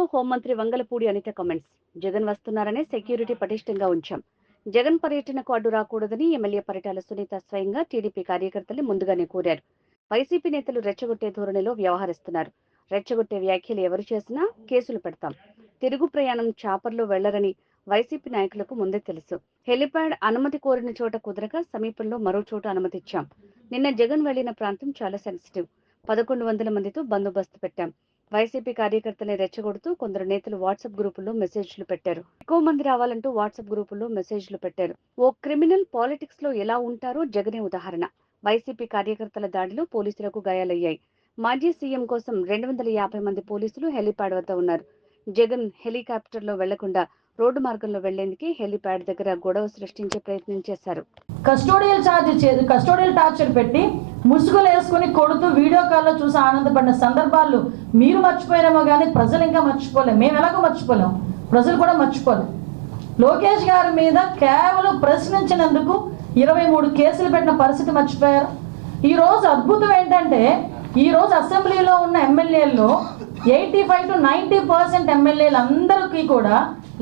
ఏపీలో హోంమంత్రి Vangalapudi Anitha comments. Jagan వస్తున్నారనే security పటిష్టంగా ఉంచాం. జగన్ పర్యటనకు అడ్డు రాకూడదని ఎమ్మెల్యే పరిటాల సునీత స్వయంగా టీడీపీ కార్యకర్తల్ని ముందుగానే కోరారు. వైసీపీ నేతలు రెచ్చగొట్టే ధోరణిలో వ్యవహరిస్తున్నారు. రెచ్చగొట్టే వ్యాఖ్యలు ఎవరు చేసినా కేసులు పెడతాం. తిరుగు ప్రయాణం చాపర్లో వెళ్లరని వైసీపీ నాయకులకు ముందే తెలుసు. హెలిప్యాడ్ అనుమతి కోరిన చోట కుదరక సమీపంలో మరో చోట అనుమతిచ్చాం. నిన్న జగన్ వెళ్లిన ప్రాంతం చాలా సెన్సిటివ్. 1100 మందితో బందోబస్తు పెట్టాం. వైసీపీ కార్యకర్తల్ని రెచ్చగొడుతూ కొందరు నేతలు వాట్సాప్ గ్రూపుల్లో మెసేజ్లు పెట్టారు. ఎక్కువ మంది రావాలంటూ వాట్సాప్ గ్రూపుల్లో మెసేజ్లు పెట్టారు. ఓ క్రిమినల్ పాలిటిక్స్ లో ఎలా ఉంటారో జగనే ఉదాహరణ. వైసీపీ కార్యకర్తల దాడిలో పోలీసులకు గాయాలయ్యాయి. మాజీ సీఎం కోసం 250 మంది పోలీసులు హెలిప్యాడ్ వద్ద ఉన్నారు. జగన్ హెలికాప్టర్లో వెళ్లకుండా రోడ్డు మార్గంలో వెళ్లేందుకే హెలిప్యాడ్ దగ్గర గొడవ సృష్టించే ప్రయత్నం చేశారు. కస్టోడియల్ టార్చర్ పెట్టి ముసుగులు వేసుకుని కొడుతూ వీడియో కాల్లో చూసి ఆనందపడిన సందర్భాలు మీరు మర్చిపోయారేమో కానీ ప్రజలు ఇంకా మర్చిపోలేం. మేము ఎలాగో మర్చిపోలేం, ప్రజలు కూడా మర్చిపోలేం. లోకేష్ గారి మీద కేవలం ప్రశ్నించినందుకు 23 కేసులు పెట్టిన పరిస్థితి మర్చిపోయారు. ఈరోజు అద్భుతం ఏంటంటే ఈరోజు అసెంబ్లీలో ఉన్న ఎమ్మెల్యేల్లో 85 to 90% ఎమ్మెల్యేలు అందరికీ కూడా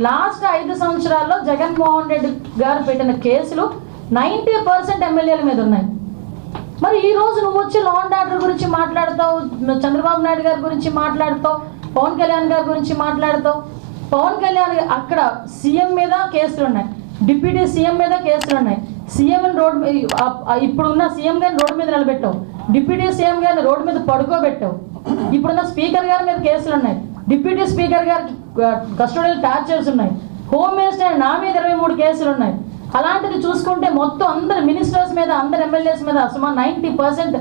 లాస్ట్ 5 సంవత్సరాల్లో జగన్మోహన్ రెడ్డి గారు పెట్టిన కేసులు 90% ఎమ్మెల్యేల మీద ఉన్నాయి. మరి ఈ రోజు నువ్వు వచ్చి లా అండ్ ఆర్డర్ గురించి మాట్లాడతావు, చంద్రబాబు నాయుడు గారి గురించి మాట్లాడతావు, పవన్ కళ్యాణ్ గారి గురించి మాట్లాడతావు. పవన్ కళ్యాణ్ అక్కడ సీఎం మీద కేసులు ఉన్నాయి, డిప్యూటీ సీఎం మీద కేసులు ఉన్నాయి. సీఎం రోడ్ ఇప్పుడున్న సీఎం గారిని రోడ్డు మీద నిలబెట్టావు, డిప్యూటీ సీఎం గారిని రోడ్డు మీద పడుకోబెట్టావు. ఇప్పుడున్న స్పీకర్ గారి మీద కేసులు ఉన్నాయి, డిప్యూటీ స్పీకర్ గారికి కస్టోడియల్ టార్చర్స్ ఉన్నాయి, హోమ్ మినిస్టర్ నా మీద 23 కేసులు ఉన్నాయి. అలాంటిది చూసుకుంటే మొత్తం అందరు మినిస్టర్స్ మీద, అందరు ఎమ్మెల్యేస్ మీద సుమారు 90%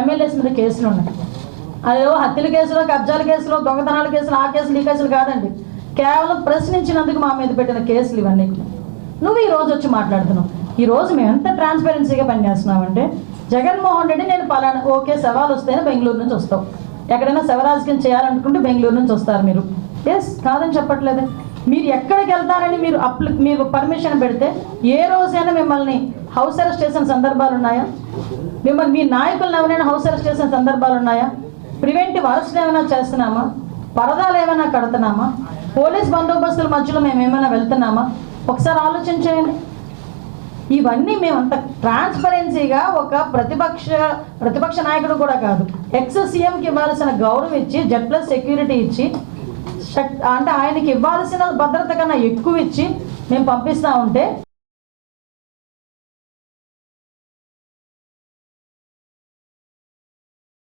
ఎమ్మెల్యేస్ మీద కేసులు ఉన్నాయి. అదేవో హత్యల కేసులో, కబ్జాల కేసులో, దొంగతనాల కేసులు, ఆ కేసులు ఈ కేసులు కాదండి. కేవలం ప్రశ్నించినందుకు మా మీద పెట్టిన కేసులు ఇవన్నీ. నువ్వు ఈ రోజు వచ్చి మాట్లాడుతున్నావు. ఈ రోజు మేము ఎంత ట్రాన్స్పరెన్సీగా పనిచేస్తున్నామంటే జగన్మోహన్ రెడ్డి నేను పలానా ఓకే సవాల్ వస్తేనే బెంగళూరు నుంచి వస్తావు, ఎక్కడైనా శవరాజకీయం చేయాలనుకుంటే బెంగళూరు నుంచి వస్తారు మీరు. ఎస్ కాదని చెప్పట్లేదు. మీరు ఎక్కడికి వెళ్తారని మీరు పర్మిషన్ పెడితే ఏ రోజైనా మిమ్మల్ని హౌస్ అరెస్ట్ చేసిన సందర్భాలు ఉన్నాయా? మిమ్మల్ని మీ నాయకులను ఎవరైనా హౌస్ అరెస్ట్ చేసిన సందర్భాలు ఉన్నాయా? ప్రివెంటివ్ అరెస్ట్ ఏమైనా చేస్తున్నామా? పరదాలు ఏమైనా కడుతున్నామా? పోలీస్ బందోబస్తుల మధ్యలో మేము ఏమైనా వెళ్తున్నామా? ఒకసారి ఆలోచించేయండి. ఇవన్నీ మేమంత ట్రాన్స్పరెన్సీగా ఒక ప్రతిపక్ష నాయకుడు కూడా కాదు, ఎక్స్ సీఎంకి ఇవ్వాల్సిన గౌరవం ఇచ్చి Z+ సెక్యూరిటీ ఇచ్చి అంటే ఆయనకి ఇవ్వాల్సిన భద్రత కన్నా ఎక్కువ ఇచ్చి మేము పంపిస్తూ ఉంటే